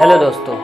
Hello दोस्तों,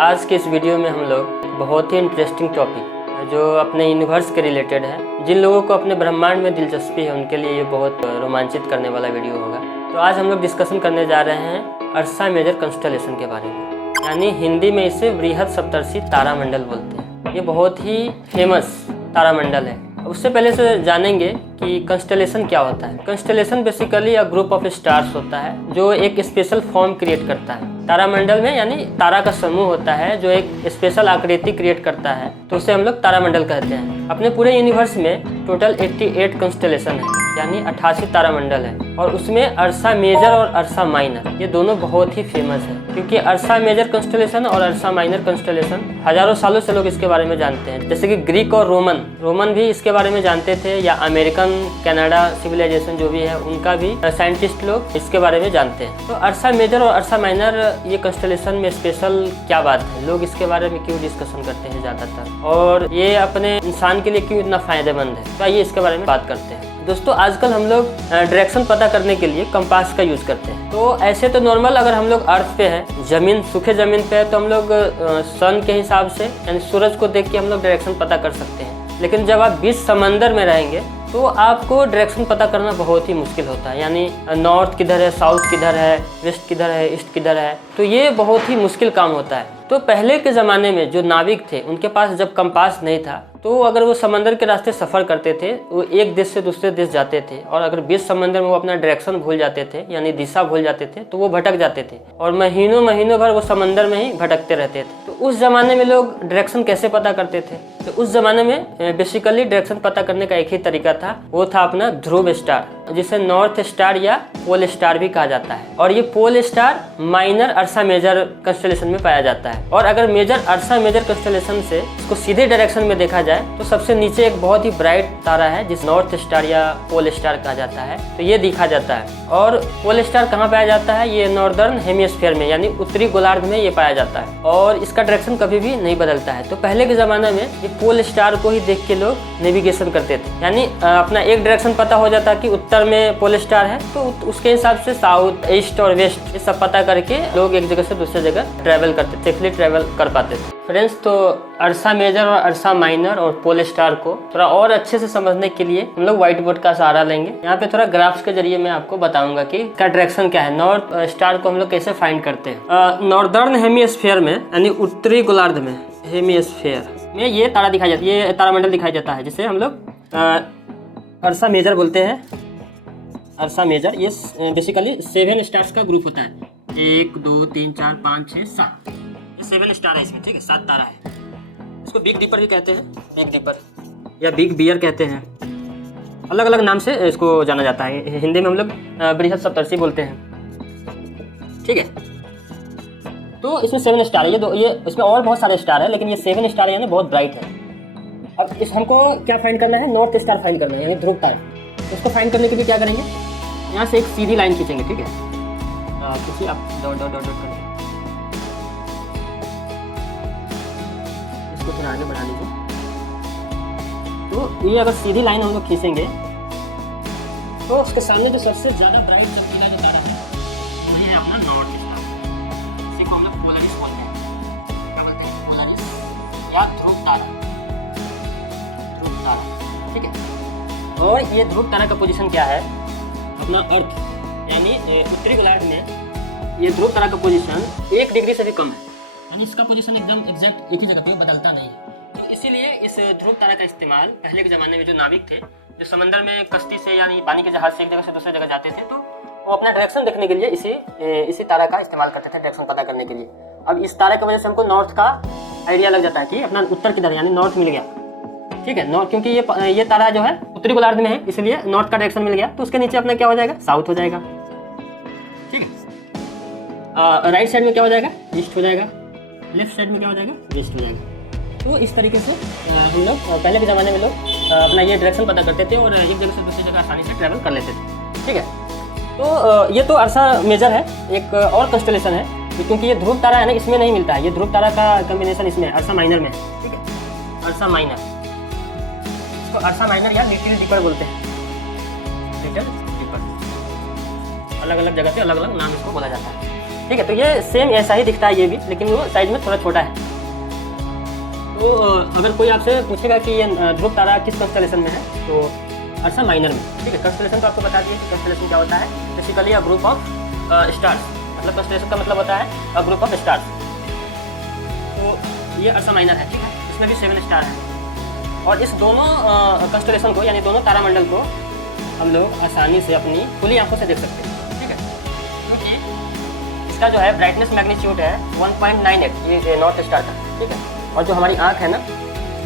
आज के इस वीडियो में हम लोग बहुत ही इंटरेस्टिंग टॉपिक जो अपने यूनिवर्स के रिलेटेड है, जिन लोगों को अपने ब्रह्मांड में दिलचस्पी है उनके लिए ये बहुत रोमांचित करने वाला वीडियो होगा। तो आज हम लोग डिस्कशन करने जा रहे हैं अर्सा मेजर कंस्टलेशन के बारे में, यानी हिंदी में इसे वृहद सप्तर्षि तारामंडल बोलते हैं। ये बहुत ही फेमस तारामंडल है। उससे पहले से जानेंगे कि कंस्टलेशन क्या होता है। Constellation basically a group of stars होता है जो एक स्पेशल फॉर्म क्रिएट करता है तारामंडल में, यानी तारा का समूह होता है जो एक स्पेशल आकृति क्रिएट करता है, तो उसे हम लोग तारामंडल कहते हैं। अपने पूरे यूनिवर्स में टोटल 88 कंस्टलेशन है, यानी 88 तारामंडल है, और उसमें अर्सा मेजर और अर्सा माइनर ये दोनों बहुत ही फेमस है, क्योंकि अर्सा मेजर कंस्टलेशन और अर्सा माइनर कंस्टलेशन हजारों सालों से लोग इसके बारे में जानते हैं। जैसे कि ग्रीक और रोमन भी इसके बारे में जानते थे, या अमेरिकन कनाडा सिविलाइजेशन जो भी है उनका भी साइंटिस्ट लोग इसके बारे में जानते हैं। तो अर्सा मेजर और अर्सा माइनर ये कंस्टलेशन में स्पेशल क्या बात है, लोग इसके बारे में क्यों डिस्कशन करते हैं ज़्यादातर, और ये अपने इंसान के लिए क्यों इतना फायदेमंद है, तो आइए इसके बारे में बात करते हैं। दोस्तों, आजकल हम लोग डायरेक्शन पता करने के लिए कंपास का यूज़ करते हैं। तो ऐसे तो नॉर्मल अगर हम लोग अर्थ पे है, सूखे ज़मीन पे है, तो हम लोग सन के हिसाब से यानी सूरज को देख के हम लोग डायरेक्शन पता कर सकते हैं। लेकिन जब आप बीच समंदर में रहेंगे तो आपको डायरेक्शन पता करना बहुत ही मुश्किल होता है, यानी नॉर्थ किधर है, साउथ किधर है, वेस्ट किधर है, ईस्ट किधर है, तो ये बहुत ही मुश्किल काम होता है। तो पहले के ज़माने में जो नाविक थे उनके पास जब कंपास नहीं था, तो अगर वो समंदर के रास्ते सफ़र करते थे, वो एक देश से दूसरे देश जाते थे, और अगर बीच समंदर में वो अपना डायरेक्शन भूल जाते थे, यानी दिशा भूल जाते थे, तो वो भटक जाते थे और महीनों भर वो समंदर में ही भटकते रहते थे। तो उस ज़माने में लोग डायरेक्शन कैसे पता करते थे? तो उस ज़माने में बेसिकली डायरेक्शन पता करने का एक ही तरीका था, वो था अपना ध्रुव स्टार, जिसे नॉर्थ स्टार या पोल स्टार भी कहा जाता है। और ये pole star minor ursa major constellation में पाया जाता है। और अगर मेजर अर्सा मेजर कंस्टलेशन से इसको सीधे डायरेक्शन में देखा जाए तो सबसे नीचे एक बहुत ही ब्राइट तारा है जिस नॉर्थ स्टार या पोल स्टार कहा जाता है, तो ये दिखा जाता है। और पोल स्टार कहाँ पाया जाता है? ये नॉर्दर्न हेमिस्फीयर में, यानी उत्तरी गोलार्ध में ये पाया जाता है, और इसका डायरेक्शन कभी भी नहीं बदलता है। तो पहले के ज़माने में ये पोल स्टार को ही देख के लोग नेविगेशन करते थे, यानी अपना एक डायरेक्शन पता हो जाता कि उत्तर में पोल स्टार है, तो उसके हिसाब से साउथ, ईस्ट और वेस्ट ये सब पता करके लोग एक जगह से दूसरी जगह ट्रैवल करते थे, सेफली ट्रैवल कर पाते थे। फ्रेंड्स, तो अर्सा मेजर और अर्सा माइनर और पोल स्टार को थोड़ा और अच्छे से समझने के लिए हम लोग व्हाइट बोर्ड का सहारा लेंगे। यहाँ पे थोड़ा ग्राफ्स के जरिए मैं आपको बताऊंगा कि इसका डायरेक्शन क्या है, नॉर्थ स्टार को हम लोग कैसे फाइंड करते हैं। नॉर्दर्न हेमिस्फीयर में, यानी उत्तरी गोलार्ध में, हेमिस्फीयर में ये तारा दिखाई जाती है, ये तारामंडल दिखाई जाता है, जिसे हम लोग अर्सा मेजर बोलते हैं। अर्सा मेजर ये बेसिकली 7 स्टार्स का ग्रुप होता है, 1 2 3 4 5 6 7, ये 7 स्टार है इसमें, ठीक है, 7 तारा है। इसको बिग दीपर भी कहते हैं, बिग दीपर या बिग बियर कहते हैं, अलग अलग नाम से इसको जाना जाता है। हिंदी में हम लोग वृहद सप्तर्षि बोलते हैं, ठीक है। तो इसमें 7 स्टार है, ये इसमें और बहुत सारे स्टार है, लेकिन ये 7 स्टार है, यानी बहुत ब्राइट है। अब इस हमको क्या फाइंड करना है? नॉर्थ स्टार फाइंड करना है, यानी ध्रुव तारा। इसको फाइंड करने के लिए क्या करेंगे? यहाँ से एक सीधी लाइन खींचेंगे, ठीक है, खींचिए आप, डॉट डॉट डॉट करेंगे, इसको थोड़ा आगे बढ़ा लीजिए। तो ये अगर सीधी लाइन हम लोग खींचेंगे तो उसके सामने जो सबसे ज़्यादा ब्राइट चमकीला जो तारा है वही है अपना नॉर्थ स्टार। इसी को हम लोग पोलरिस बोलते हैं। क्या बोलते हैं? पोलरिस या ध्रुव तारा, ठीक है। और ये ध्रुव तारा का पोजीशन क्या है? अपना अर्थ, यानी उत्तरी गोलार्ध में ये ध्रुव तारा का पोजीशन 1 डिग्री से भी कम है, यानी इसका पोजीशन एकदम एग्जैक्ट एक ही जगह पे बदलता नहीं है। तो इसीलिए इस ध्रुव तारा का इस्तेमाल पहले के ज़माने में जो नाविक थे, जो समंदर में कश्ती से यानी पानी के जहाज से एक जगह से दूसरी जगह जाते थे, तो वो अपना डायरेक्शन देखने के लिए इसी तारा का इस्तेमाल करते थे डायरेक्शन पता करने के लिए। अब इस तारा की वजह से हमको नॉर्थ का आइडिया लग जाता है कि अपना उत्तर किधर, यानी नॉर्थ मिल गया, ठीक है। नॉर्थ, क्योंकि ये तारा जो है उत्तरी गोलार्ध में है, इसलिए नॉर्थ का डायरेक्शन मिल गया, तो उसके नीचे अपना क्या हो जाएगा? साउथ हो जाएगा, ठीक है। राइट साइड में क्या हो जाएगा? ईस्ट हो जाएगा, लेफ्ट साइड में क्या हो जाएगा? वेस्ट हो जाएगा। तो इस तरीके से हम लोग पहले के ज़माने में लोग अपना ये डायरेक्शन पता करते थे और एक जगह से दूसरी जगह आसानी से ट्रैवल कर लेते थे, ठीक है। तो ये तो अर्सा मेजर है। एक और कंस्टलेशन है, क्योंकि ये ध्रुव तारा है ना, इसमें नहीं मिलता है, ये ध्रुव तारा का कॉम्बिनेशन इसमें अर्सा माइनर में है, ठीक है। अर्सा माइनर, इसको अर्सा माइनर या लिटिल दीपर बोलते हैं, लिटिल दीपर। अलग अलग जगह से अलग अलग नाम इसको बोला जाता है। ठीक है। तो ये सेम ऐसा ही दिखता है ये भी, लेकिन वो साइज में थोड़ा छोटा है। तो अगर कोई आपसे पूछेगा कि ये ध्रुव तारा किस कंस्टेलेशन में है, तो अर्सा माइनर में, ठीक है। कंस्टेलेशन तो आपको बता दिए कि कंस्टेलेशन क्या होता है। Basically a group of stars, मतलब कंस्टेलेशन का मतलब होता है अ ग्रुप ऑफ स्टार्स। तो ये अर्सा माइनर है, ठीक है। इसमें भी 7 स्टार है, और इस दोनों कंस्टेलेशन को, यानी दोनों तारामंडल को हम लोग आसानी से अपनी खुली आंखों से देख सकते हैं, ठीक है। क्योंकि इसका जो है ब्राइटनेस मैग्नीट्यूड है 1.98, ये नॉर्थ स्टार का, ठीक है। और जो हमारी आंख है ना,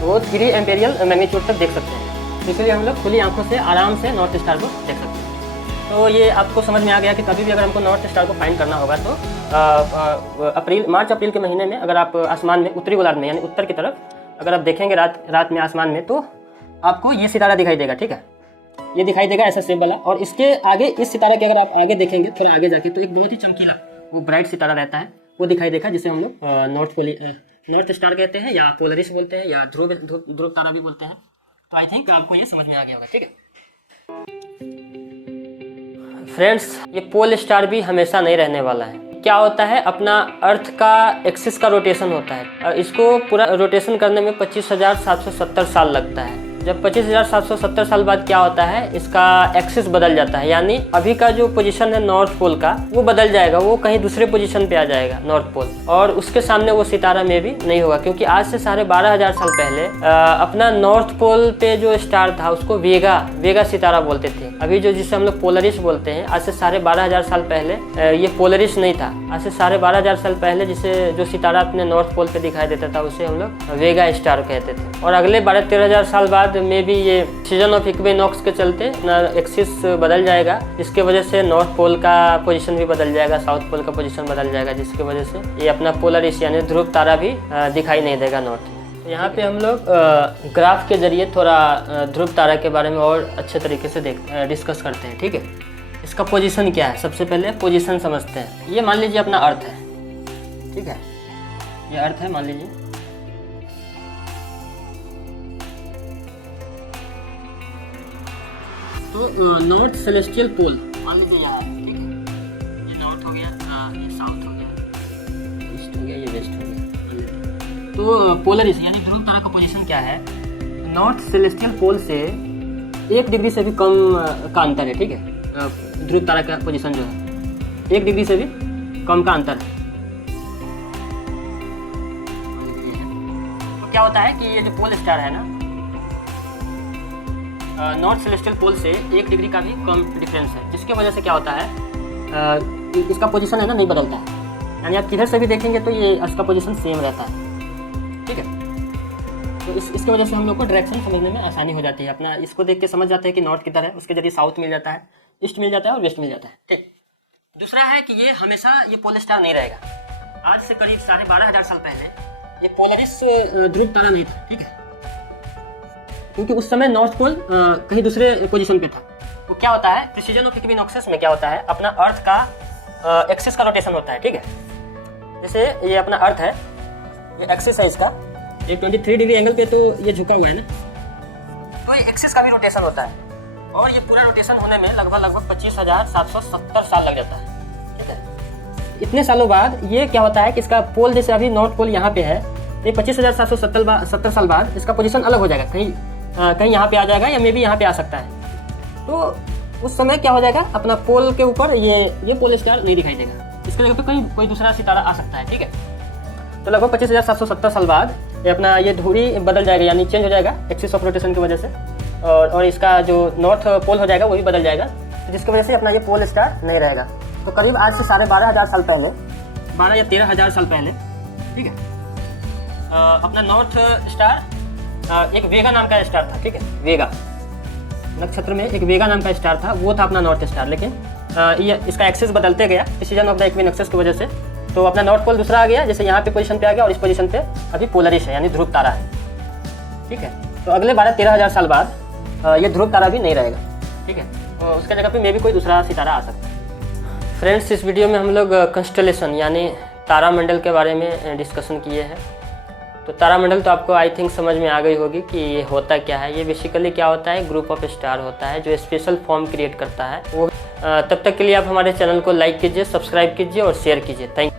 वो 3 एम्पेरियल मैग्नीट्यूड तक देख सकते हैं। इसलिए हम लोग खुली आंखों से आराम से नॉर्थ स्टार को देख सकते हैं। तो ये आपको समझ में आ गया कि कभी भी अगर हमको नॉर्थ स्टार को फाइंड करना होगा तो मार्च अप्रैल के महीने में अगर आप आसमान में उत्तरी गोलार्ध में, यानी उत्तर की तरफ अगर आप देखेंगे रात में आसमान में, तो आपको ये सितारा दिखाई देगा, ठीक है। ये दिखाई देगा ऐसा शेप वाला, और इसके आगे इस सितारा के अगर आप आगे देखेंगे थोड़ा आगे जाके, तो एक बहुत ही चमकीला वो ब्राइट सितारा रहता है, वो दिखाई देगा, जिसे हम लोग नॉर्थ स्टार कहते हैं, या पोलरिस बोलते हैं, या ध्रुव तारा भी बोलते हैं। तो आई थिंक आपको ये समझ में आ गया होगा, ठीक है। फ्रेंड्स, ये पोल स्टार भी हमेशा नहीं रहने वाला है। क्या होता है, अपना अर्थ का एक्सिस का रोटेशन होता है, इसको पूरा रोटेशन करने में 25,770 साल लगता है। जब 25,770 साल बाद क्या होता है, इसका एक्सिस बदल जाता है, यानी अभी का जो पोजीशन है नॉर्थ पोल का, वो बदल जाएगा, वो कहीं दूसरे पोजीशन पे आ जाएगा नॉर्थ पोल, और उसके सामने वो सितारा में भी नहीं होगा। क्योंकि आज से 12,500 साल पहले अपना नॉर्थ पोल पे जो स्टार था उसको वेगा सितारा बोलते थे। अभी जो जिसे हम लोग पोलरिस बोलते हैं, आज से 12,500 साल पहले ये पोलरिस नहीं था। आज से 12,500 साल पहले जिसे जो सितारा अपने नॉर्थ पोल पे दिखाई देता था, उसे हम लोग वेगा स्टार कहते थे। और अगले 12-13,000 साल बाद में भी ये सीजन ऑफ इक्विनॉक्स के चलते एक्सिस बदल जाएगा, जिसके वजह से नॉर्थ पोल का पोजीशन भी बदल जाएगा, साउथ पोल का पोजीशन बदल जाएगा, जिसकी वजह से ये अपना पोलरिस यानी ध्रुव तारा भी दिखाई नहीं देगा नॉर्थ। यहाँ पे हम लोग ग्राफ के जरिए थोड़ा ध्रुव तारा के बारे में और अच्छे तरीके से डिस्कस करते हैं, ठीक है। इसका पोजीशन क्या है, सबसे पहले पोजीशन समझते हैं। ये मान लीजिए अपना अर्थ है, ठीक है, ये अर्थ है मान लीजिए। तो नॉर्थ सेलेस्टियल पोल मान लीजिए यहाँ, ठीक है। ये नॉर्थ हो गया, ये साउथ हो गया, ईस्ट हो गया, ये वेस्ट हो गया। तो पोलरिस यानी ध्रुव तारा का पोजीशन क्या है, नॉर्थ सेलेस्टियल पोल से 1 डिग्री से भी कम का अंतर है, ठीक है। ध्रुव तारा का पोजीशन जो है 1 डिग्री से भी कम का अंतर है। तो क्या होता है कि ये जो पोल स्टार है ना, नॉर्थ सेलेस्टियल पोल से 1 डिग्री का भी कम डिफरेंस है, जिसके वजह से क्या होता है, इसका पोजीशन है ना नहीं बदलता है। यानी आप किधर से भी देखेंगे तो ये इसका पोजीशन सेम रहता है, ठीक है। तो इसकी वजह से हम लोग को डायरेक्शन समझने में आसानी हो जाती है। अपना इसको देख के समझ जाते हैं कि नॉर्थ किधर है, उसके जरिए साउथ मिल जाता है, ईस्ट मिल जाता है और वेस्ट मिल जाता है, ठीक। दूसरा है कि ये हमेशा ये पोल स्टार नहीं रहेगा। आज से करीब 12,500 साल पहले ये पोलरिस ध्रुव तारा नहीं था, ठीक है, क्योंकि उस समय नॉर्थ पोल कहीं दूसरे पोजीशन पे था। तो क्या होता है, प्रिसीजन ऑफ इक्विनॉक्सेस में क्या होता है, अपना अर्थ का एक्सिस का रोटेशन होता है, ठीक है। जैसे ये अपना अर्थ है, ये एक्सिस है इसका, ये 23 डिग्री एंगल पे तो ये झुका हुआ है ना, तो ये एक्सिस का भी रोटेशन होता है, और ये पूरा रोटेशन होने में लगभग 25,770 साल लग जाता है, ठीक है। इतने सालों बाद ये क्या होता है कि इसका पोल, जैसे अभी नॉर्थ पोल यहाँ पे है, ये 25,770 साल बाद इसका पोजीशन अलग हो जाएगा, कहीं यहाँ पे आ जाएगा, या मे बी यहाँ पे आ सकता है। तो उस समय क्या हो जाएगा, अपना पोल के ऊपर ये पोल स्टार नहीं दिखाई देगा, इसके जगह पे कहीं कोई दूसरा सितारा आ सकता है, ठीक है। तो लगभग 25,770 साल बाद ये अपना ये धुरी बदल जाएगा, यानी चेंज हो जाएगा एक्सिस ऑफ रोटेशन की वजह से, और इसका जो नॉर्थ पोल हो जाएगा वो भी बदल जाएगा, जिसकी वजह से अपना ये पोल स्टार नहीं रहेगा। तो करीब आज से 12,500 साल पहले, 12 या 13,000 साल पहले, ठीक है, अपना नॉर्थ स्टार एक वेगा नाम का स्टार था, ठीक है। वेगा नक्षत्र में एक वेगा नाम का स्टार था, वो था अपना नॉर्थ स्टार। लेकिन ये इसका एक्सिस बदलते गया सीजन ऑफ द इक्विनॉक्सेस की वजह से, तो अपना नॉर्थ पोल दूसरा आ गया, जैसे यहाँ पे पोजीशन पे आ गया, और इस पोजीशन पे अभी पोलरिस है यानी ध्रुव तारा है, ठीक है। तो अगले 12-13,000 साल बाद ये ध्रुव तारा भी नहीं रहेगा, ठीक है। तो उसके जगह पे मे भी कोई दूसरा सितारा आ सकता है। फ्रेंड्स, इस वीडियो में हम लोग कंस्टेलेशन यानी तारामंडल के बारे में डिस्कशन किए हैं। तो तारामंडल तो आपको आई थिंक समझ में आ गई होगी कि ये होता क्या है। ये बेसिकली क्या होता है, ग्रुप ऑफ स्टार होता है जो स्पेशल फॉर्म क्रिएट करता है। वो तब तक के लिए आप हमारे चैनल को लाइक कीजिए, सब्सक्राइब कीजिए और शेयर कीजिए। थैंक